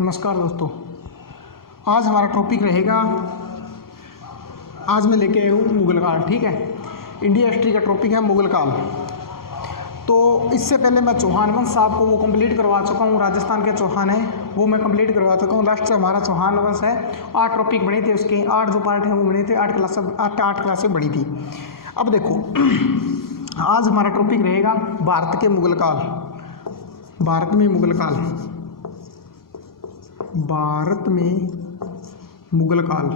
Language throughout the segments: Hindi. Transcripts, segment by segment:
नमस्कार दोस्तों, आज हमारा टॉपिक रहेगा। आज मैं लेके आया हूँ मुगल काल। ठीक है, इंडिया हिस्ट्री का टॉपिक है मुगल काल। तो इससे पहले मैं चौहान वंश साहब को वो कंप्लीट करवा चुका हूँ। राजस्थान के चौहान है वो मैं कंप्लीट करवा चुका हूँ। लास्ट से हमारा चौहान वंश है। 8 टॉपिक बने थे, उसके 8 जो पार्ट हैं वो बने थे। 8 क्लासें बनी थी। अब देखो, आज हमारा टॉपिक रहेगा भारत के मुगल काल। भारत में मुगल काल, भारत में मुगल काल,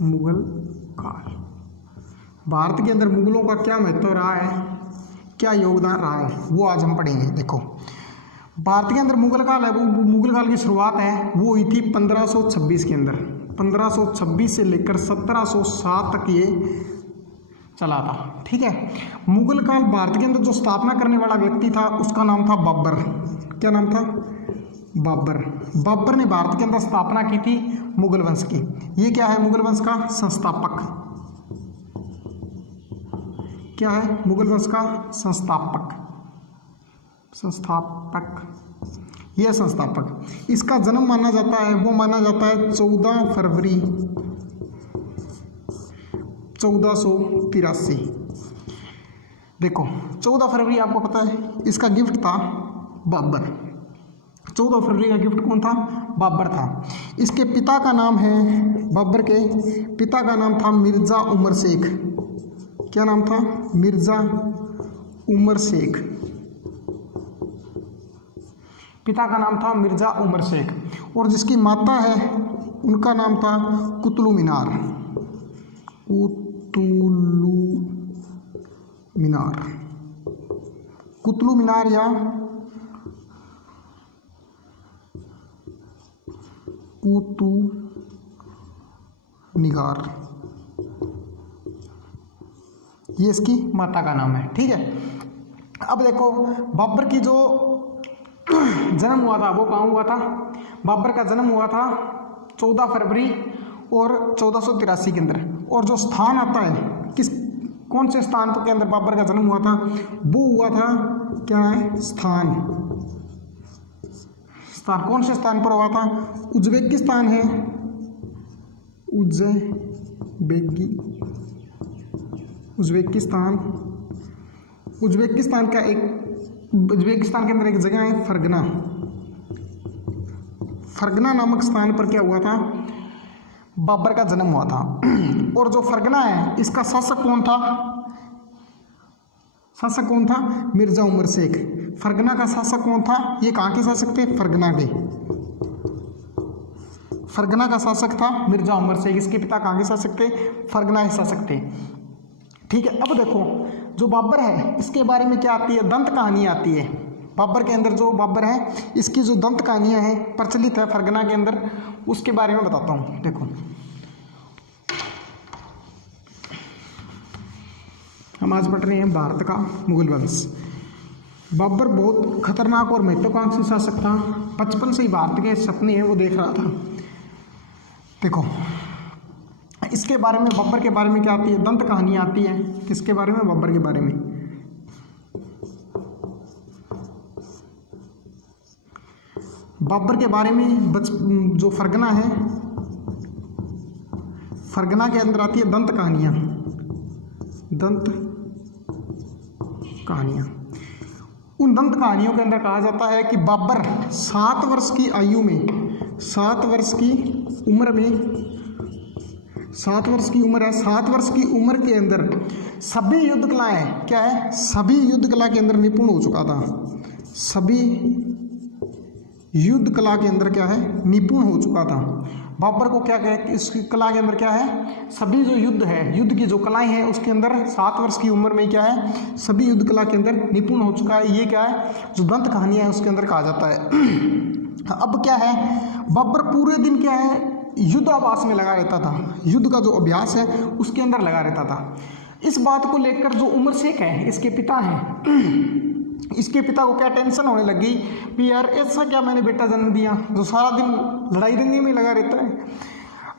मुगल काल। भारत के अंदर मुगलों का क्या महत्व रहा है, क्या योगदान रहा है, वो आज हम पढ़ेंगे। देखो, भारत के अंदर मुगल काल है, वो मुगल काल की शुरुआत है वो हुई थी 1526 के अंदर। 1526 से लेकर 1707 तक ये चला था। ठीक है, मुगल काल भारत के अंदर जो स्थापना करने वाला व्यक्ति था उसका नाम था बाबर। क्या नाम था? बाबर। बाबर ने भारत के अंदर स्थापना की थी मुगल वंश की। ये क्या है? मुगल वंश का संस्थापक। क्या है? मुगल वंश का संस्थापक। संस्थापक, यह संस्थापक। इसका जन्म माना जाता है, वो माना जाता है 14 फरवरी 1483। देखो, 14 फरवरी आपको पता है इसका गिफ्ट था बाबर। 14 फरवरी का गिफ्ट कौन था? बाबर था। इसके पिता का नाम है, बाबर के पिता का नाम था मिर्ज़ा उमर शेख। क्या नाम था? मिर्ज़ा उमर शेख। पिता का नाम था मिर्ज़ा उमर शेख। और जिसकी माता है उनका नाम था कुतुब मीनार। मीनार, कुतुब मीनार या कुतुब निगार, ये इसकी माता का नाम है। ठीक है, अब देखो, बाबर की जो जन्म हुआ था वो कहाँ हुआ था? बाबर का जन्म हुआ था 14 फरवरी और 1483 के अंदर। और जो स्थान आता है, कौन से स्थान के अंदर बाबर का जन्म हुआ था? वो हुआ था, क्या है? स्थान कौन से स्थान पर हुआ था? उज्बेकिस्तान है, उज्बेकिस्तान का उज्बेकिस्तान के अंदर एक जगह है फरगना नामक स्थान पर क्या हुआ था? बाबर का जन्म हुआ था। और जो फरगना है इसका शासक कौन था? मिर्ज़ा उमर शेख। फरगना का शासक कौन था? ये कहाँ के शासक थे? फरगना के। फरगना का शासक था मिर्ज़ा उमर शेख। इसके पिता कहाँ के शासक थे? फरगना के शासक थे। ठीक है, अब देखो, जो बाबर है इसके बारे में क्या आती है? दंत कहानी आती है। बाबर के अंदर जो बाबर है इसकी जो दंत कहानियाँ हैं प्रचलित है फरगना के अंदर, उसके बारे में बताता हूँ। देखो, हम आज पढ़ रहे हैं भारत का मुगल वंश। बाबर बहुत खतरनाक और महत्वाकांक्षी शासक था। 55 से ही भारत के सपने हैं वो देख रहा था। देखो, इसके बारे में, बाबर के बारे में क्या आती है? दंत कहानी आती है। किसके बारे में? बाबर के बारे में। बाबर के बारे में जो फरगना है, फरगना के अंदर आती है दंत कहानियाँ। उन दंत कहानियों के अंदर कहा जाता है कि बाबर 7 वर्ष की आयु में, 7 वर्ष की उम्र में, 7 वर्ष की उम्र है, 7 वर्ष की उम्र के अंदर सभी युद्ध कलाएं, क्या है? सभी युद्ध कला के अंदर निपुण हो चुका था। सभी युद्ध कला के अंदर क्या है? निपुण हो चुका था। बाबर को क्या कहते हैं? इस कला के अंदर क्या है? सभी जो युद्ध है, युद्ध की जो कलाएं हैं उसके अंदर 7 वर्ष की उम्र में क्या है? सभी युद्ध कला के अंदर निपुण हो चुका है। ये क्या है? जो दंत कहानियां है उसके अंदर कहा जाता है। अब क्या है? बाबर पूरे दिन क्या है? युद्धाभ्यास में लगा रहता था। युद्ध का जो अभ्यास है उसके अंदर लगा रहता था। इस बात को लेकर जो उमर शेख है, इसके पिता हैं, इसके पिता को क्या टेंशन होने लगी कि यार ऐसा क्या मैंने बेटा जन्म दिया जो सारा दिन लड़ाई दंगे में लगा रहता है।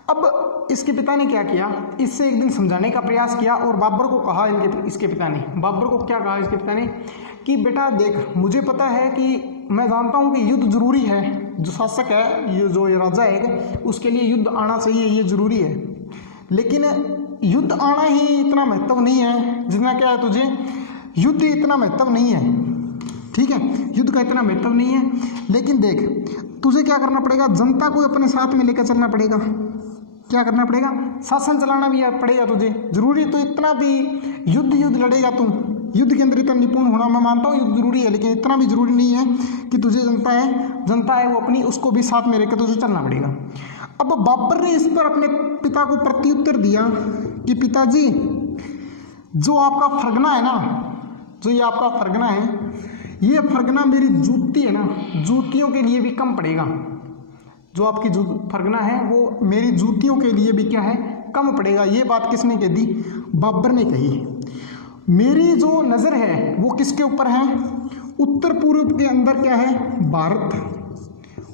अब इसके पिता ने क्या किया? इससे एक दिन समझाने का प्रयास किया और बाबर को कहा, इसके पिता ने बाबर को क्या कहा? इसके पिता ने कि बेटा देख, मुझे पता है कि मैं जानता हूँ कि युद्ध जरूरी है, जो शासक है, ये जो राजा है, उसके लिए युद्ध आना चाहिए, ये जरूरी है। लेकिन युद्ध आना ही इतना महत्व नहीं है जितना क्या है तुझे, युद्ध इतना महत्व नहीं है, ठीक है, युद्ध का इतना महत्व नहीं है। लेकिन देख तुझे क्या करना पड़ेगा, जनता को अपने साथ में लेकर चलना पड़ेगा। क्या करना पड़ेगा, शासन चलाना भी पड़ेगा तुझे, जरूरी तो इतना भी युद्ध लड़ेगा तुम, युद्ध के अंदर इतना निपुण होना, मैं मानता हूँ युद्ध जरूरी है, लेकिन इतना भी जरूरी नहीं है कि तुझे जनता है वो अपनी, उसको भी साथ में लेकर तुझे चलना पड़ेगा। अब बाबर ने इस पर अपने पिता को प्रत्युत्तर दिया कि पिताजी, जो आपका फरगना है ना, जो ये आपका फरगना है, ये फरगना मेरी जूती है ना, जूतियों के लिए भी कम पड़ेगा। जो आपकी फरगना है वो मेरी जूतियों के लिए भी क्या है, कम पड़ेगा। ये बात किसने कह दी, बाबर ने कही। मेरी जो नज़र है वो किसके ऊपर है, उत्तर पूर्व के अंदर क्या है, भारत,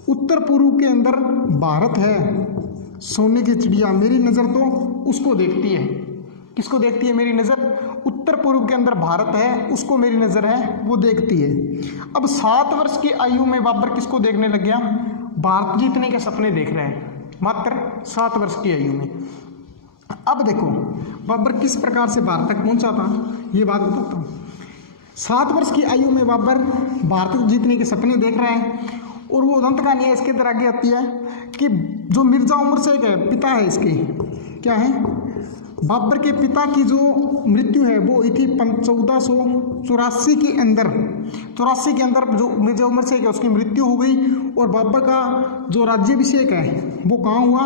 उत्तर पूर्व के अंदर भारत है, सोने की चिड़िया, मेरी नज़र तो उसको देखती है। किसको देखती है मेरी नज़र, उत्तर पूर्व के अंदर भारत है, उसको मेरी नज़र है वो देखती है। अब 7 वर्ष की आयु में बाबर किसको देखने लग गया, भारत जीतने के सपने देख रहे हैं, मात्र 7 वर्ष की आयु में। अब देखो बाबर किस प्रकार से भारत तक पहुंचा था, ये बात बताता हूँ। 7 वर्ष की आयु में बाबर भारत जीतने के सपने देख रहे हैं, और वो दंत कहानी है इसके अंदर आगे आती है कि जो मिर्जा उमर शेख है, पिता है इसके, क्या है, बाबर के पिता की जो मृत्यु है वो हुई थी 1484 के अंदर, 84 के अंदर जो मिर्जा उमर शेख है उसकी मृत्यु हो गई। और बाबर का जो राज्याभिषेक है वो कहाँ हुआ,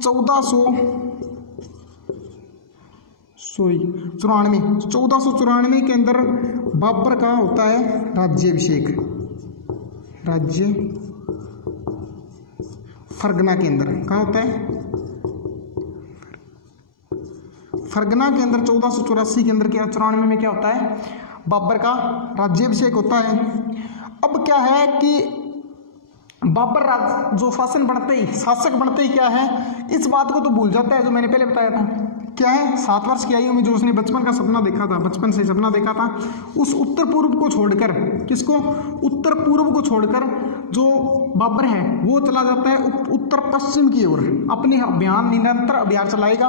1494 के अंदर बाबर का होता है राज्याभिषेक, राज्य फरगना के अंदर, कहाँ होता है, फरगना के अंदर 1484 के अंदर क्या, 94 में क्या होता है, बाबर का राज्याभिषेक होता है। अब क्या है कि बाबर जो शासक बनते ही क्या है, इस बात को तो भूल जाता है जो मैंने पहले बताया था, क्या है, 7 वर्ष की आयु में जो उसने बचपन का सपना देखा था, बचपन से सपना देखा था, उस उत्तर पूर्व को छोड़कर, किसको, उत्तर पूर्व को छोड़कर जो बाबर है वो चला जाता है उत्तर पश्चिम की ओर, अपने अभियान, निरंतर अभियान चलाएगा।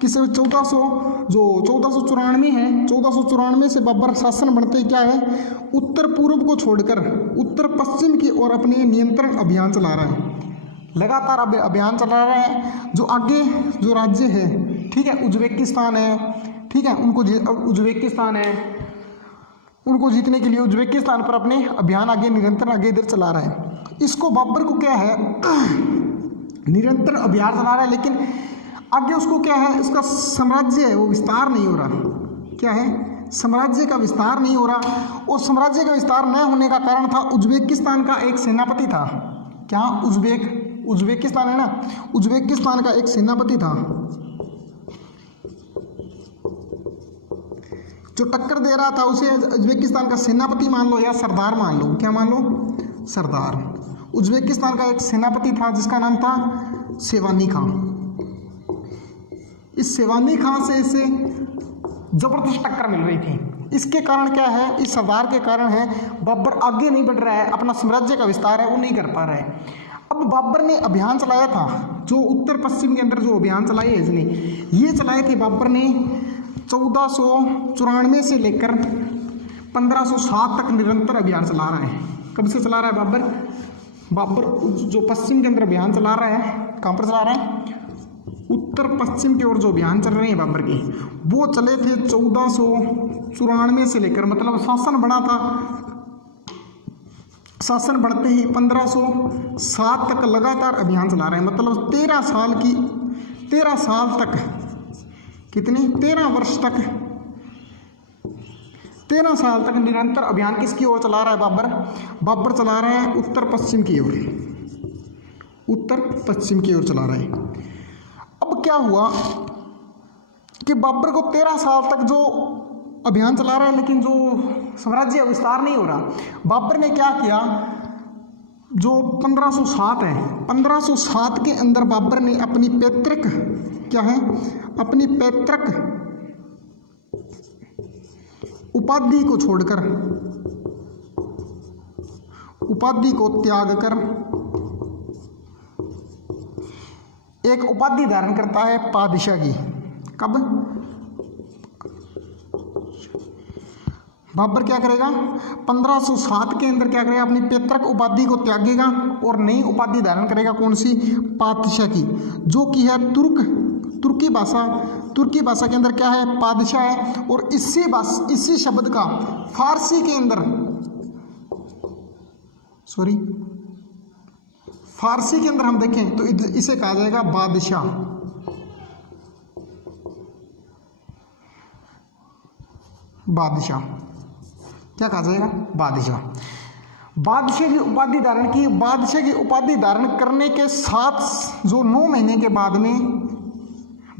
किस 1494 है, 1494 से बाबर शासन बनते ही क्या है, उत्तर पूर्व को छोड़कर उत्तर पश्चिम की ओर अपने नियंत्रण अभियान चला रहा है, लगातार अभियान चला रहा है। जो आगे जो राज्य है, ठीक है, उज्बेकिस्तान है, ठीक है, उज्बेकिस्तान है, उनको जीतने के लिए उज्बेकिस्तान पर अपने अभियान आगे निरंतर आगे इधर चला रहा है। इसको बाबर को क्या है, निरंतर अभियान चला रहा है, लेकिन आगे उसको क्या है, इसका साम्राज्य है वो विस्तार नहीं हो रहा, क्या है, साम्राज्य का विस्तार नहीं हो रहा। और साम्राज्य का विस्तार न होने का कारण था उज्बेकिस्तान का एक सेनापति था, क्या, उज्बेकिस्तान है ना, उज्बेकिस्तान का एक सेनापति था जो टक्कर दे रहा था उसे, उज्बेकिस्तान का सेनापति मान लो या सरदार मान लो, क्या मान लो, सरदार। उज्बेकिस्तान का एक सेनापति था जिसका नाम था सेवानी खां। इस सेवानी खां से इसे जबरदस्त टक्कर मिल रही थी। इसके कारण क्या है, इस सरदार के कारण है बाबर आगे नहीं बढ़ रहा है, अपना साम्राज्य का विस्तार है वो नहीं कर पा रहा है। अब बाबर ने अभियान चलाया था, जो उत्तर पश्चिम के अंदर जो अभियान चलाए है इसने, ये चलाए थे बाबर ने 1494 से लेकर 1507 तक निरंतर अभियान चला रहा है। कब से चला रहा है बाबर जो पश्चिम के अंदर अभियान चला रहा है, कहाँ पर चला रहा है, उत्तर पश्चिम की ओर जो अभियान चल रहे हैं बाबर के, वो चले थे 1494 से लेकर, मतलब शासन बड़ा था, शासन बढ़ते ही 1507 तक लगातार अभियान चला रहे हैं, मतलब 13 साल तक, कितने, 13 वर्ष तक, 13 साल तक निरंतर अभियान किसकी ओर चला रहा है बाबर चला रहा है उत्तर पश्चिम की ओर, उत्तर पश्चिम की ओर चला रहा है। अब क्या हुआ कि बाबर को 13 साल तक जो अभियान चला रहा है लेकिन जो साम्राज्य विस्तार नहीं हो रहा। बाबर ने क्या किया, जो 1507 है, 1507 के अंदर बाबर ने अपनी पैतृक, क्या है, अपनी पैतृक उपाधि को छोड़कर उपाधि को त्याग कर एक उपाधि धारण करता है पादशाह की। कब? बाबर क्या करेगा? 1507 के अंदर क्या करेगा? अपनी पैतृक उपाधि को त्यागेगा और नई उपाधि धारण करेगा। कौन सी? पादशाह की, जो कि है तुर्की भाषा। तुर्की भाषा के अंदर क्या है? पादशाह है। और इसी शब्द का फारसी के अंदर फारसी के अंदर हम देखें तो इसे कहा जाएगा बादशाह। बादशाह क्या कहा जाएगा? बादशाह। बादशाह की उपाधि धारण की। बादशाह की उपाधि धारण करने के साथ जो 9 महीने के बाद में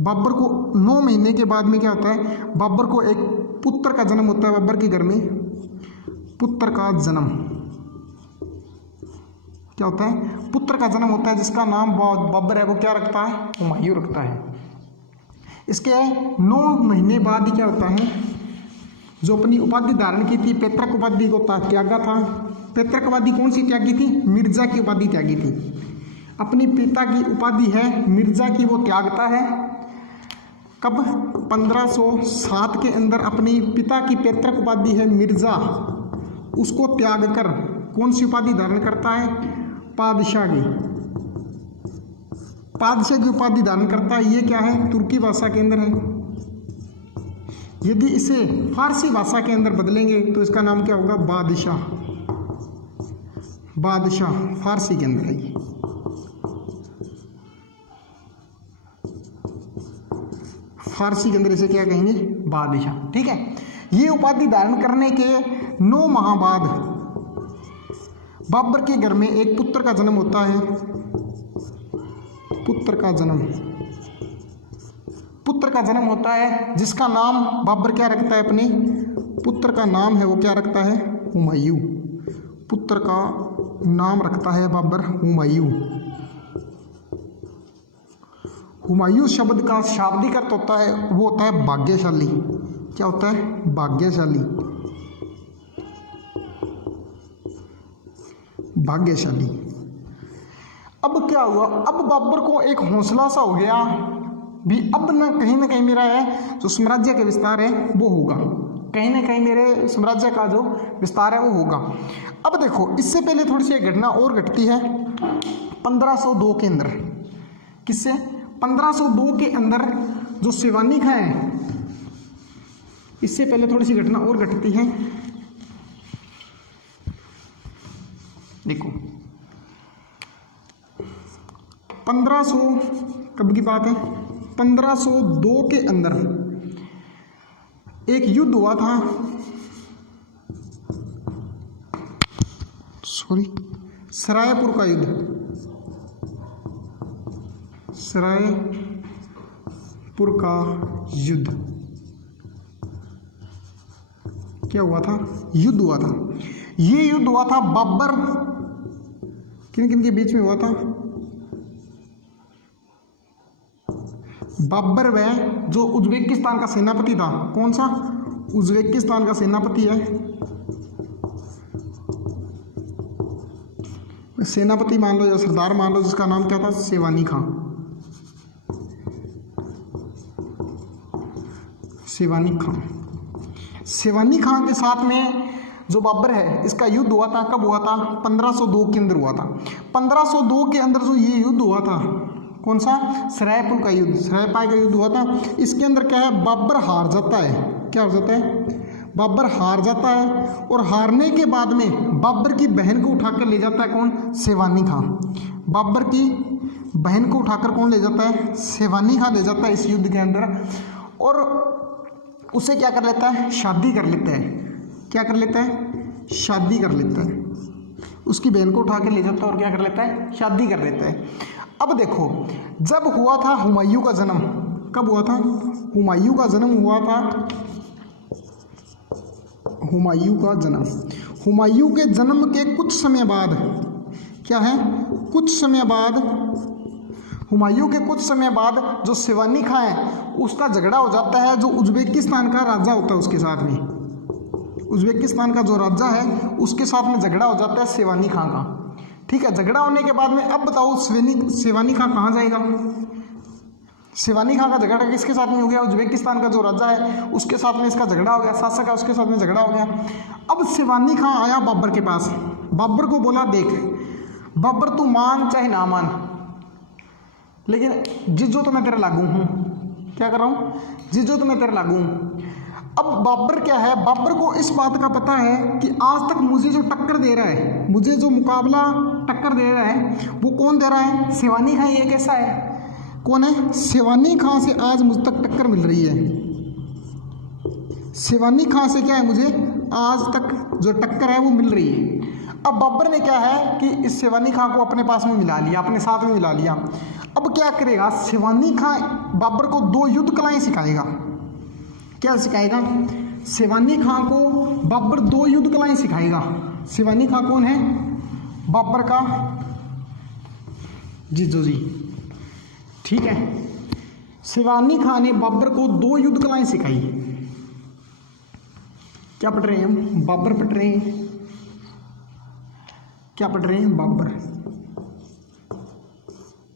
बाबर को 9 महीने के बाद में क्या होता है? बाबर को एक पुत्र का जन्म होता है। बाबर के घर में पुत्र का जन्म क्या होता है? पुत्र का जन्म होता है, जिसका नाम बाबर है वो क्या रखता है? हुमायूं रखता है। इसके 9 महीने बाद क्या होता है? जो अपनी उपाधि धारण की थी, पैतृक उपाधि को त्यागा था। पैतृक उपाधि कौन सी त्यागी थी? मिर्जा की उपाधि त्यागी थी। अपनी पिता की उपाधि है मिर्जा की, वो त्यागता है। कब? 1507 के अंदर अपनी पिता की पैतृक उपाधि है मिर्जा, उसको त्याग कर कौन सी उपाधि धारण करता है? पादशाह की। पादशाह की उपाधि धारण करता है। ये क्या है? तुर्की भाषा के अंदर है। यदि इसे फारसी भाषा के अंदर बदलेंगे तो इसका नाम क्या होगा? बादशाह। बादशाह फारसी के अंदर है ये। फारसी के अंदर इसे क्या कहेंगे? बादशाह। ठीक है। ये उपाधि धारण करने के 9 माह बाद बाबर के घर में एक पुत्र का जन्म होता है। पुत्र का जन्म होता है, जिसका नाम बाबर क्या रखता है? अपने पुत्र का नाम है वो क्या रखता है? हुमायूं। पुत्र का नाम रखता है बाबर हुमायूं। हुमायूं शब्द का शाब्दिक अर्थ होता है, वो होता है भाग्यशाली। क्या होता है? भाग्यशाली। भाग्यशाली। अब क्या हुआ? अब बाबर को एक हौसला सा हो गया भी, अब ना कहीं मेरा है जो साम्राज्य का विस्तार है वो होगा, कहीं ना कहीं मेरे साम्राज्य का जो विस्तार है वो होगा। अब देखो, इससे पहले थोड़ी सी घटना और घटती है 1502 के अंदर। किससे? 1502 के अंदर जो शिवानी खां है, इससे पहले थोड़ी सी घटना और घटती है। देखो 1500 कब की बात है? 1502 के अंदर एक युद्ध हुआ था। सरायपुर का युद्ध। सरायपुर का युद्ध क्या हुआ था? युद्ध हुआ था। ये युद्ध हुआ था बाबर किन किन के बीच में हुआ था? बाबर वह जो उज्बेकिस्तान का सेनापति था। कौन सा? उज्बेकिस्तान का सेनापति है। सेनापति मान लो या सरदार मान लो, जिसका नाम क्या था? शिवानी खां। शिवानी खां के साथ में जो बाबर है, इसका युद्ध हुआ था। कब हुआ था? 1502 के अंदर हुआ था। 1502 के अंदर जो ये युद्ध हुआ था, कौन सा? सरायपुर का युद्ध। सरायपाई का युद्ध हुआ था। इसके अंदर क्या है? बाबर हार जाता है। क्या हो जाता है? बाबर हार जाता है। और हारने के बाद में बाबर की बहन को उठाकर ले जाता है। कौन? शिवानी खां। बाबर की बहन को उठाकर कौन ले जाता है? शिवानी खां ले जाता है इस युद्ध के अंदर। और उसे क्या कर लेता है? शादी कर लेता है। क्या कर लेता है? शादी कर लेता है। उसकी बहन को उठा के ले जाता है और क्या कर लेता है? शादी कर लेता है। अब देखो, जब हुआ था हुमायूं का जन्म, कब हुआ था? हुमायूं का जन्म हुआ था। हुमायूं का जन्म, हुमायूं के जन्म के कुछ समय बाद क्या है? कुछ समय बाद, हुमायूं के कुछ समय बाद जो शिवानी खां है उसका झगड़ा हो जाता है, जो उज्बेकिस्तान का राजा होता है उसके साथ में। उज्बेकिस्तान का जो राजा है उसके साथ में झगड़ा हो जाता है सेवानी खां का। ठीक है, झगड़ा होने के बाद में अब बताओ सेवानी खां कहाँ जाएगा? सेवानी खां का झगड़ा किसके साथ में हो गया? उज्बेकिस्तान का जो राजा है उसके साथ में इसका झगड़ा हो गया, शासक है उसके साथ में झगड़ा हो गया। अब सेवानी खां आया बाबर के पास, बाबर को बोला देख बाबर तू मान चाहे ना मान, लेकिन जिज्जो तो मैं तेरे लागू हूँ। क्या कर रहा हूँ? जिज्जो तो मैं तेरे लागू हूँ। अब बाबर क्या है, बाबर को इस बात का पता है कि आज तक मुझे जो टक्कर दे रहा है, मुझे जो मुकाबला टक्कर दे रहा है वो कौन दे रहा है? सेवानी खां। ये कैसा है? कौन है? सेवानी खां से आज मुझ तक टक्कर मिल रही है। सेवानी खां से क्या है, मुझे आज तक जो टक्कर है वो मिल रही है। अब बाबर ने क्या है कि इस सेवानी खां को अपने पास में मिला लिया, अपने साथ में मिला लिया। अब क्या करेगा सेवानी खां? बाबर को 2 युद्ध कलाएं सिखाएगा। क्या सिखाएगा? सेवानी खां को बाबर 2 युद्ध कलाएं सिखाएगा। सेवानी खां कौन है? बाबर का जीजो जी। ठीक है, सेवानी खां ने बाबर को 2 युद्ध कलाएं सिखाई। क्या पढ़ रहे हैं हम? बाबर पढ़ रहे हैं। क्या पढ़ रहे हैं? बाबर।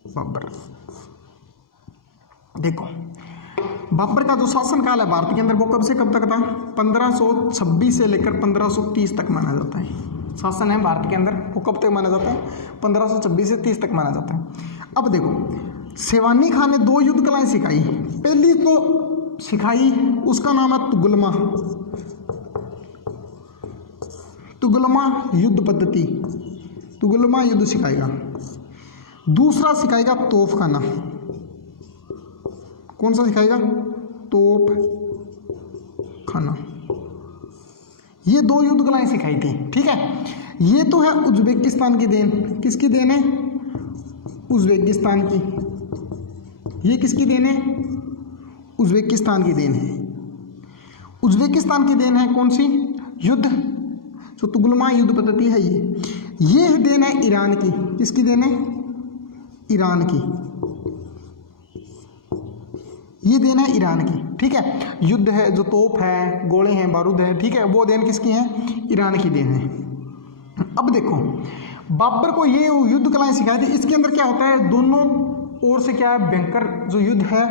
बाबर देखो, बाबर का जो शासनकाल है भारत के अंदर वो कब से कब तक था? 1526 से लेकर 1530 तक माना जाता है। शासन है भारत के अंदर वो कब तक माना जाता है? 1526 से 30 तक माना जाता है। अब देखो, सेवानी खां ने 2 युद्ध कलाएं सिखाई। पहली तो सिखाई उसका नाम है तुगलमा। तुगलमा युद्ध पद्धति, तुगलमा युद्ध सिखाएगा। दूसरा सिखाएगा तोपखाना। कौन सा सिखाएगा? तोप खाना। ये 2 युद्ध कलाएं सिखाई थी। ठीक है, ये तो है उज्बेकिस्तान की देन। किसकी देन है? उज्बेकिस्तान की। ये किसकी देन है? उज्बेकिस्तान की देन है। उज्बेकिस्तान की देन है कौन सी? युद्ध, जो तुगलमा युद्ध पद्धति है। ये देन है ईरान की। किसकी देन है? ईरान की। ये देन है ईरान की। ठीक है, युद्ध है, जो तोप है, गोले हैं, बारूद है, ठीक है, वो देन किसकी है? ईरान की देन है। अब देखो, बाबर को ये युद्ध कलाएं सिखाई थी। इसके अंदर क्या होता है, दोनों ओर से क्या है, भयंकर जो युद्ध है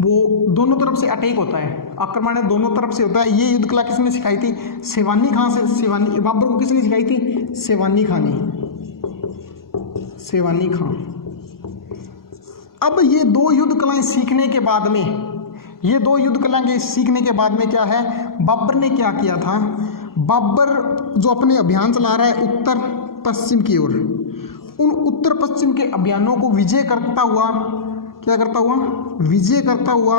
वो दोनों तरफ से अटैक होता है, आक्रमण है दोनों तरफ से होता है। ये युद्ध कला किसने सिखाई थी? सेवानी खां से। सेवानी, बाबर को किसने सिखाई थी? सेवानी खां ने। सेवानी खां। अब ये 2 युद्ध कलाएं सीखने के बाद में, ये 2 युद्ध कलाएं सीखने के बाद में क्या है, बाबर ने क्या किया था? बाबर जो अपने अभियान चला रहा है उत्तर पश्चिम की ओर, उन उत्तर पश्चिम के अभियानों को विजय करता हुआ, क्या करता हुआ? विजय करता हुआ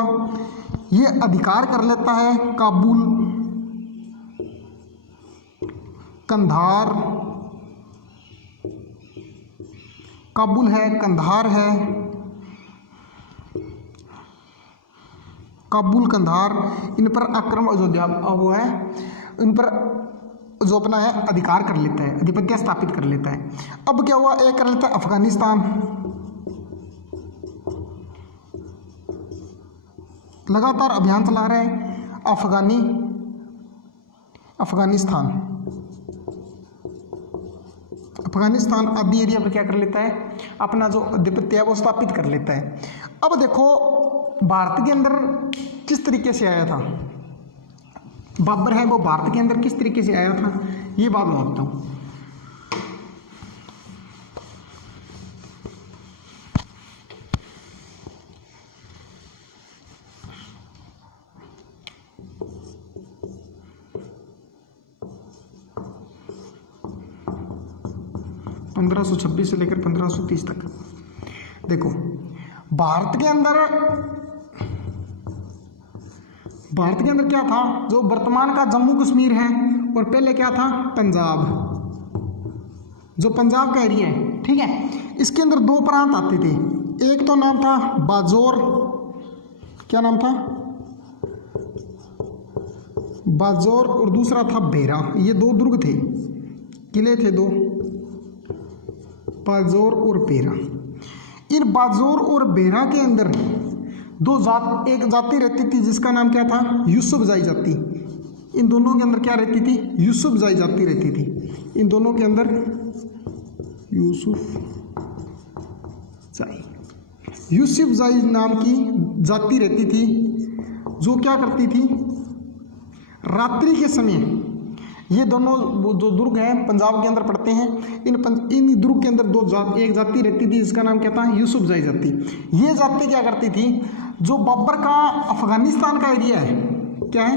ये अधिकार कर लेता है काबुल, कंधार, काबुल है, कंधार है, काबुल, कंधार, इन पर आक्रमण अयोध्या वो है, इन पर जो अपना है अधिकार कर लेता है, आधिपत्य स्थापित कर लेता है। अब क्या हुआ? एक कर लेता है अफगानिस्तान, लगातार अभियान चला रहा है अफगानिस्तान आदि एरिया पर क्या कर लेता है? अपना जो आधिपत्य है वो स्थापित कर लेता है। अब देखो, भारत के अंदर किस तरीके से आया था बाबर है, वो भारत के अंदर किस तरीके से आया था, ये बात मैं बताता हूँ। पंद्रह 1526 से लेकर 1530 तक देखो, भारत के अंदर क्या था, जो वर्तमान का जम्मू कश्मीर है और पहले क्या था, पंजाब, जो पंजाब का एरिया है, ठीक है, इसके अंदर 2 प्रांत आते थे। एक तो नाम था बाजौर, क्या नाम था, बाजौर, और दूसरा था बेरा। ये 2 दुर्ग थे, किले थे 2, बाजौर और बेरा। इन बाजौर और बेरा के अंदर 2 जात, एक जाति रहती थी जिसका नाम क्या था, यूसुफजाई जाति। इन दोनों के अंदर क्या रहती थी, यूसुफजाई जाति रहती थी। इन दोनों के अंदर यूसुफजाई नाम की जाति रहती थी, जो क्या करती थी, रात्रि के समय ये दोनों जो दुर्ग हैं पंजाब के अंदर पड़ते हैं, इन दुर्ग के अंदर एक जाति रहती थी, इसका नाम क्या था, यूसुफजाई जाति। ये जाति क्या करती थी, जो बाबर का अफगानिस्तान का एरिया है, क्या है,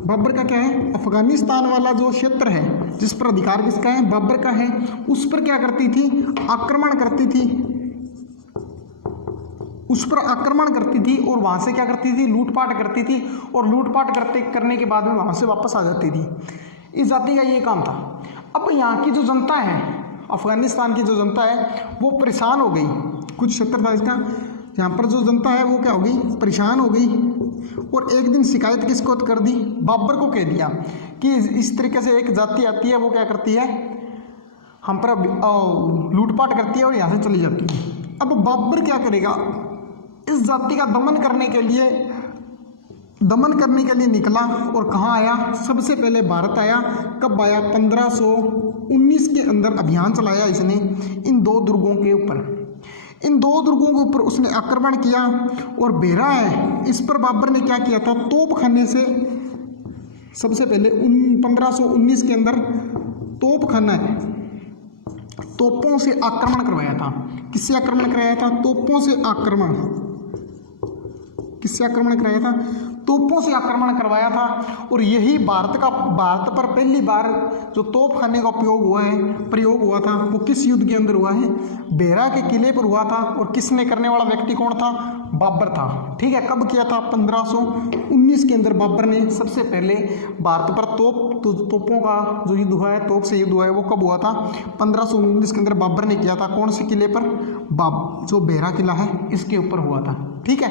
बाबर का क्या है, अफगानिस्तान वाला जो क्षेत्र है जिस पर अधिकार किसका है, बाबर का है, उस पर क्या करती थी, आक्रमण करती थी, उस पर आक्रमण करती थी और वहां से क्या करती थी, लूटपाट करती थी, और लूटपाट करने के बाद में वहां से वापस आ जाती थी। इस जाति का ये काम था। अब यहाँ की जो जनता है, अफगानिस्तान की जो जनता है वो परेशान हो गई, कुछ क्षेत्र था इसका, यहाँ पर जो जनता है वो क्या हो गई, परेशान हो गई, और एक दिन शिकायत किसको कर दी, बाबर को कह दिया कि इस तरीके से एक जाति आती है, वो क्या करती है, हम पर लूटपाट करती है और यहाँ से चली जाती है। अब बाबर क्या करेगा, इस जाति का दमन करने के लिए निकला, और कहाँ आया, सबसे पहले भारत आया। कब आया, 1519 के अंदर अभियान चलाया इसने इन दो दुर्गों के ऊपर। इन दो दुर्गों के ऊपर उसने आक्रमण किया, और बेरा है इस पर बाबर ने क्या किया था, तोपखाने से सबसे पहले 1519 के अंदर तोपखाना है, तोपों से आक्रमण करवाया था। किससे आक्रमण कराया था, तोपों से आक्रमण, किससे आक्रमण कराया था, तोपों से आक्रमण करवाया था। और यही भारत पर पहली बार जो तोपखाने का प्रयोग हुआ था वो किस युद्ध के अंदर हुआ है, बेरा के किले पर हुआ था। और किसने करने वाला व्यक्ति कौन था, बाबर था। ठीक है, कब किया था, 1519 के अंदर बाबर ने सबसे पहले भारत पर तोपों का जो युद्ध हुआ है, तोप से युद्ध हुआ है, वो कब हुआ था, 1519 के अंदर बाबर ने किया था। कौन से किले पर, जो बेरा किला है इसके ऊपर हुआ था। ठीक है,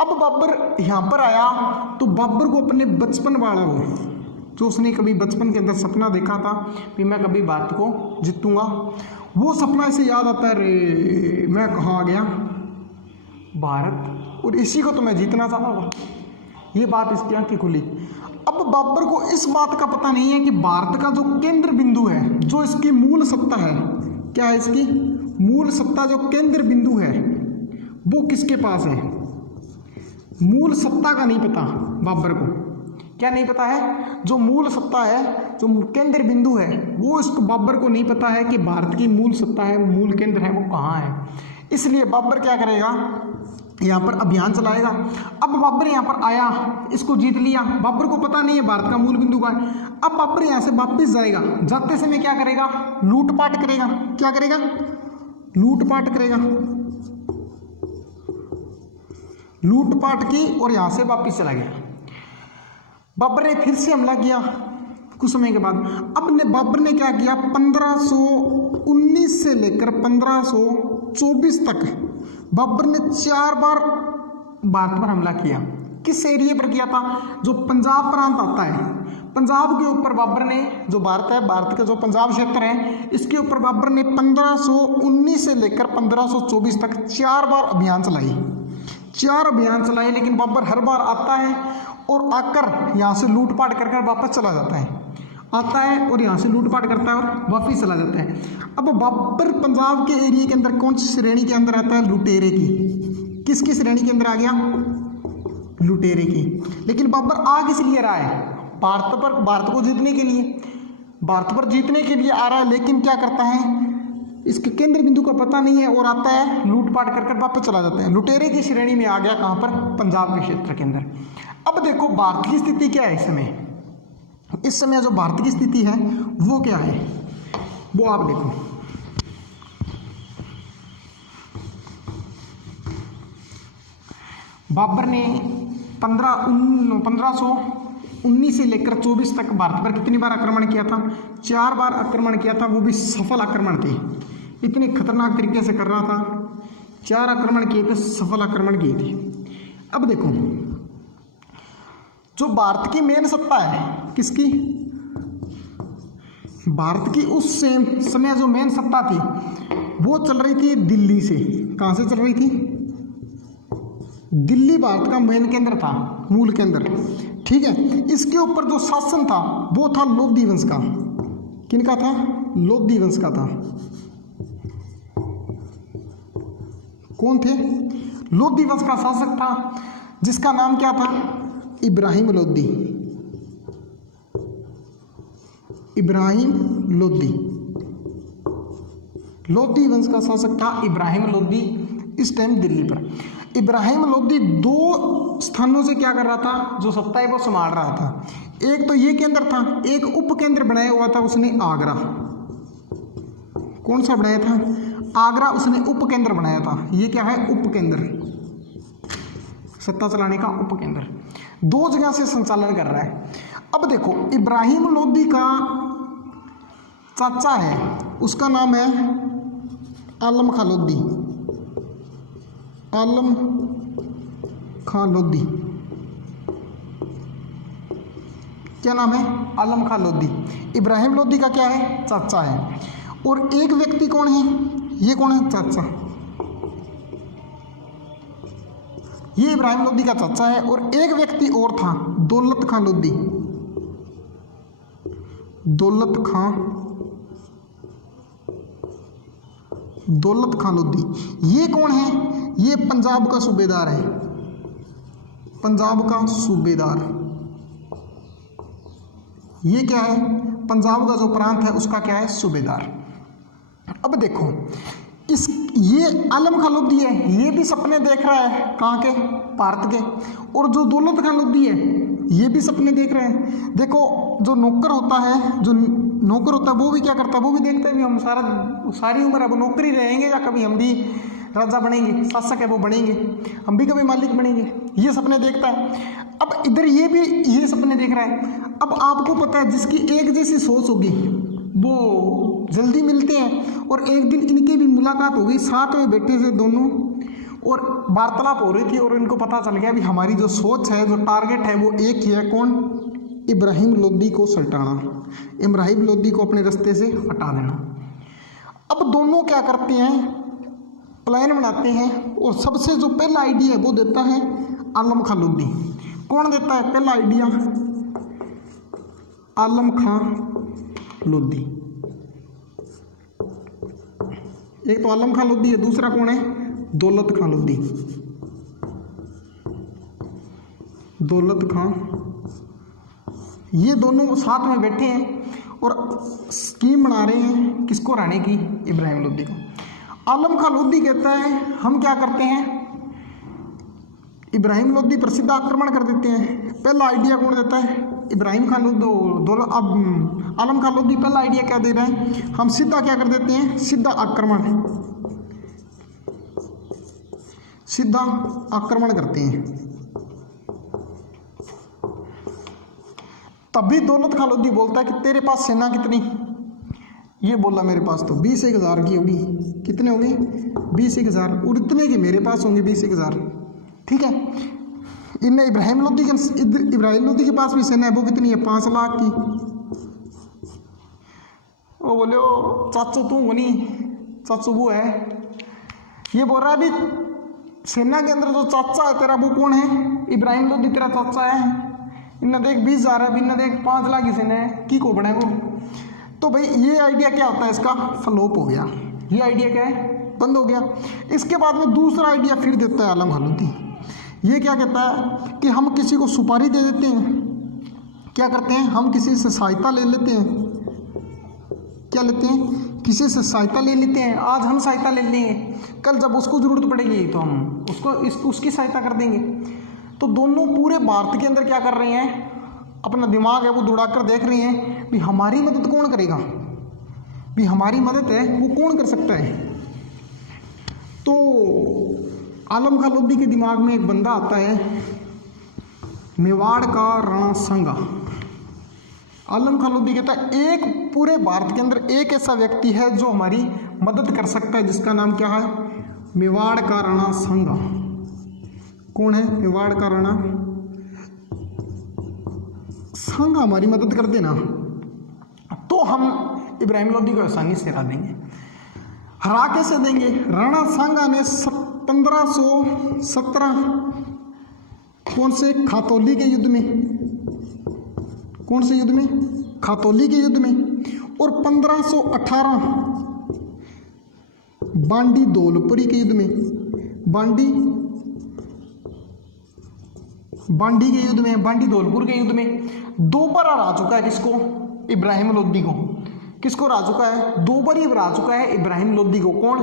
अब बाबर यहाँ पर आया तो बाबर को अपने बचपन वाला जो उसने कभी बचपन के अंदर सपना देखा था कि मैं कभी भारत को जीतूंगा, वो सपना इसे याद आता है, रे मैं कहाँ आ गया, भारत, और इसी को तो मैं जीतना चाहता था। ये बात इसकी आंखें खुली। अब बाबर को इस बात का पता नहीं है कि भारत का जो केंद्र बिंदु है, जो इसकी मूल सत्ता है, क्या है इसकी मूल सत्ता, जो केंद्र बिंदु है वो किसके पास है। मूल सत्ता का नहीं पता बाबर को, क्या नहीं पता है, जो मूल सत्ता है, जो केंद्र बिंदु है, वो इसको बाबर को नहीं पता है कि भारत की मूल सत्ता है, मूल केंद्र है वो कहाँ है। इसलिए बाबर क्या करेगा, यहाँ पर अभियान चलाएगा। अब बाबर यहाँ पर आया, इसको जीत लिया, बाबर को पता नहीं है भारत का मूल बिंदु कहाँ है। अब बाबर यहाँ से वापिस जाएगा, जाते समय क्या करेगा, लूटपाट करेगा। क्या करेगा, लूटपाट करेगा, लूटपाट की, और यहाँ से वापिस चला गया। बाबर ने फिर से हमला किया कुछ समय के बाद। अब बाबर ने क्या किया, 1519 से लेकर 1524 तक बाबर ने 4 बार भारत पर हमला किया। किस एरिया पर किया था, जो पंजाब प्रांत आता है, पंजाब के ऊपर बाबर ने, जो भारत है, भारत का जो पंजाब क्षेत्र है, इसके ऊपर बाबर ने 1519 से लेकर 1524 तक 4 बार अभियान चलाई, 4 अभियान चलाए। लेकिन बाबर हर बार आता है और आकर यहाँ से लूटपाट कर वापस चला जाता है, आता है और यहाँ से लूटपाट करता है और वापस चला जाता है। अब बाबर पंजाब के एरिया के अंदर कौन सी श्रेणी के अंदर आता है, लुटेरे की। किसकी श्रेणी के अंदर आ गया, लुटेरे की। लेकिन बाबर आ किस लिए रहा है, भारत को जीतने के लिए, भारत पर जीतने के लिए आ रहा है। लेकिन क्या करता है, इसके केंद्र बिंदु का पता नहीं है और आता है लूटपाट कर वापस चला जाता है। लुटेरे की श्रेणी में आ गया, कहाँ पर, पंजाब के क्षेत्र के अंदर। अब देखो भारत की स्थिति क्या है इस समय जो भारत की स्थिति है वो क्या है, वो आप देखो। बाबर ने 1519 से लेकर 24 तक भारत पर कितनी बार आक्रमण किया था, 4 बार आक्रमण किया था, वो भी सफल आक्रमण थे। इतने खतरनाक तरीके से कर रहा था, 4 आक्रमण किए थे, सफल आक्रमण किए थे। अब देखो जो भारत की मेन सत्ता है, किसकी, भारत की उस समय जो मेन सत्ता थी वो चल रही थी दिल्ली से। कहाँ से चल रही थी, दिल्ली भारत का मेन केंद्र था, मूल केंद्र, ठीक है। इसके ऊपर जो शासन था वो था लोधी वंश का। किनका था? लोधी वंश का था। कौन थे? लोधी वंश का शासक था जिसका नाम क्या था? इब्राहिम लोधी। इब्राहिम लोधी, लोधी वंश का शासक था इब्राहिम लोधी इस टाइम दिल्ली पर। इब्राहिम लोधी दो स्थानों से क्या कर रहा था? जो सत्ता है वो संभाल रहा था। एक तो ये केंद्र था, एक उप केंद्र बनाया हुआ था उसने आगरा। कौन सा बनाया था? आगरा उसने उप केंद्र बनाया था। ये क्या है? उप केंद्र, सत्ता चलाने का उप केंद्र। दो जगह से संचालन कर रहा है। अब देखो, इब्राहिम लोधी का चाचा है, उसका नाम है आलम खां लोधी। आलम खां लोधी, क्या नाम है? आलम खां लोधी। इब्राहिम लोधी का क्या है? चाचा है। और एक व्यक्ति कौन है? ये कौन है? चाचा। ये इब्राहिम लोधी का चाचा है। और एक व्यक्ति और था, दौलत खां लोधी। दौलत खां लोधी, ये कौन है? ये पंजाब का सूबेदार है। पंजाब का सूबेदार, ये क्या है? पंजाब का जो प्रांत है उसका क्या है? सूबेदार। अब देखो, ये आलम खां लोधी है, ये भी सपने देख रहा है। कहाँ के? भारत के। और जो दौलत खां लोधी है ये भी सपने देख रहे हैं। देखो, जो नौकर होता है, जो नौकर होता है वो भी क्या करता है? वो भी देखता है भी हम सारी उम्र अब नौकरी रहेंगे या कभी हम भी राजा बनेंगे, शासक है वो बनेंगे, हम भी कभी मालिक बनेंगे, ये सपने देखता है। अब इधर ये भी ये सपने देख रहा है। अब आपको पता है जिसकी एक जैसी सोच होगी वो जल्दी मिलते हैं। और एक दिन इनकी भी मुलाकात हो गई, साथ में बैठे थे दोनों और वार्तालाप हो रही थी। और इनको पता चल गया भी हमारी जो सोच है, जो टारगेट है वो एक ही है। कौन? इब्राहिम लोधी को सल्टाना, इब्राहिम लोधी को अपने रास्ते से हटा देना। अब दोनों क्या करते हैं? प्लान बनाते हैं। और सबसे जो पहला आइडिया है वो देता है आलम खां लोधी। कौन देता है पहला आइडिया? आलम खां लोधी। एक तो आलम खां लोधी है, दूसरा कौन है? दौलत खां लोधी। दौलत खां, ये दोनों साथ में बैठे हैं और स्कीम बना रहे हैं। किसको हराने की? इब्राहिम लोधी को। आलम खां लोधी कहता है हम क्या करते हैं? इब्राहिम लोधी पर सीधा आक्रमण कर देते हैं। पहला आइडिया कौन देता है? इब्राहिम खां लोधी। अब आलम खां लोधी पहला आइडिया क्या दे रहे हैं? हम सीधा क्या कर देते हैं? सीधा आक्रमण, सीधा आक्रमण करते हैं। तभी दौलत खां लोधी बोलता है कि तेरे पास सेना कितनी? ये बोला मेरे पास तो 20,000 की होगी। कितने होंगे? 20,000। और इतने की मेरे पास होंगे 20,000। ठीक है। इन्हें इब्राहिम लोधी के पास भी सेना है, वो कितनी है? 5 लाख की। वो बोले ओ चाचू तू बनी, चाचू वो है। ये बोल रहा है अभी सेना के अंदर जो चाचा है तेरा वो कौन है? इब्राहिम लोधी तेरा चाचा है। इन्हें देख 20,000 है, इन्हें देख 5 लाख की सेना है, की को बने वो। तो भाई ये आइडिया क्या होता है? इसका फ्लॉप हो गया। ये आइडिया क्या है? बंद हो गया। इसके बाद में दूसरा आइडिया फिर देता है आलम खां लोधी। ये क्या कहता है कि हम किसी को सुपारी दे देते हैं। क्या करते हैं? हम किसी से सहायता ले लेते हैं। क्या लेते हैं? किसी से सहायता ले लेते हैं। आज हम सहायता ले लेंगे, कल जब उसको जरूरत पड़ेगी तो हम उसकी सहायता कर देंगे। तो दोनों पूरे भारत के अंदर क्या कर रहे हैं? अपना दिमाग है वो दौड़ाकर देख रहे हैं भी हमारी मदद कौन करेगा, भी हमारी मदद है वो कौन कर सकता है। तो आलम खां लोधी के दिमाग में एक बंदा आता है, मेवाड़ का राणा सांगा। आलम खां लोधी कहता है एक पूरे भारत के अंदर एक ऐसा व्यक्ति है जो हमारी मदद कर सकता है, जिसका नाम क्या है? मेवाड़ का राणा सांगा। कौन है मेवाड़ का राणा? सांगा हमारी मदद कर देना तो हम इब्राहिम लोधी को आसानी से हरा देंगे। हरा कैसे देंगे? राणा सांगा ने 1517 कौन से खातौली के युद्ध में, कौन से युद्ध में, खातौली के युद्ध में, और 1518 बांडी धौलपुरी के युद्ध में, बांडी के युद्ध में, बांडी धौलपुर के युद्ध में दो बार हरा चुका है। किसको? इब्राहिम लोदी को। किसको हरा चुका है? दो बार ही हरा चुका है इब्राहिम लोदी को। कौन?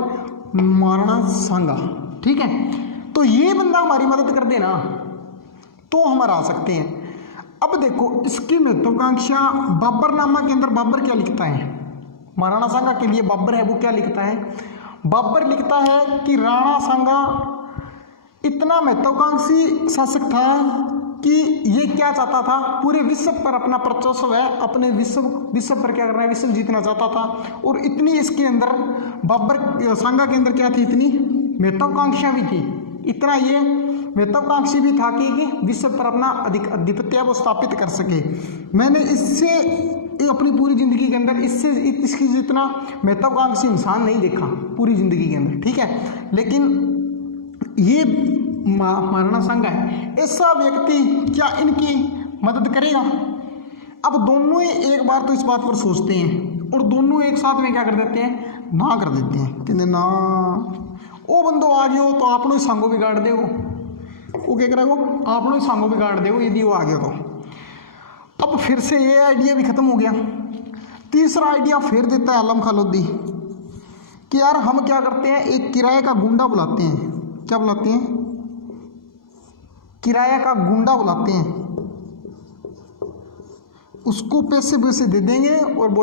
महाराणा सांगा। ठीक है, तो ये बंदा हमारी मदद कर देना तो हम हरा सकते हैं। अब देखो इसकी महत्वाकांक्षा बाबरनामा के अंदर बाबर क्या लिखता है? महाराणा सांगा के लिए बाबर है वो क्या लिखता है? बाबर लिखता है कि राणा सांगा इतना महत्वाकांक्षी शासक था कि ये क्या चाहता था, पूरे विश्व पर अपना वर्चस्व है, अपने विश्व पर क्या करना है, विश्व जीतना चाहता था। और इतनी इसके अंदर बाबर सांगा के अंदर क्या थी, इतनी महत्वाकांक्षा भी थी, इतना ये महत्वाकांक्षी भी था कि विश्व पर अपना आधिपत्य वो स्थापित कर सके। मैंने इससे अपनी पूरी जिंदगी के अंदर इसकी जितना महत्वाकांक्षी इंसान नहीं देखा पूरी जिंदगी के अंदर। ठीक है, लेकिन ये महाराणा सांगा है, ऐसा व्यक्ति क्या इनकी मदद करेगा? अब दोनों ही एक बार तो इस बात पर सोचते हैं और दोनों एक साथ में क्या कर देते हैं, ना कर देते हैं। कहते ना ओ बंदो आ गयो तो आपनो ही सांगो बिगाड़ दे। वो क्या करेगा, आपनो ही सांगो बिगाड़ दे यदि वो आ गया तो। अब फिर से ये आइडिया भी खत्म हो गया। तीसरा आइडिया फिर देता है आलम खां लोधी कि यार हम क्या करते हैं, एक किराए का गुंडा बुलाते हैं। क्या बुलाते हैं? किराया का गुंडा बुलाते हैं, उसको पैसे दे देंगे और बोले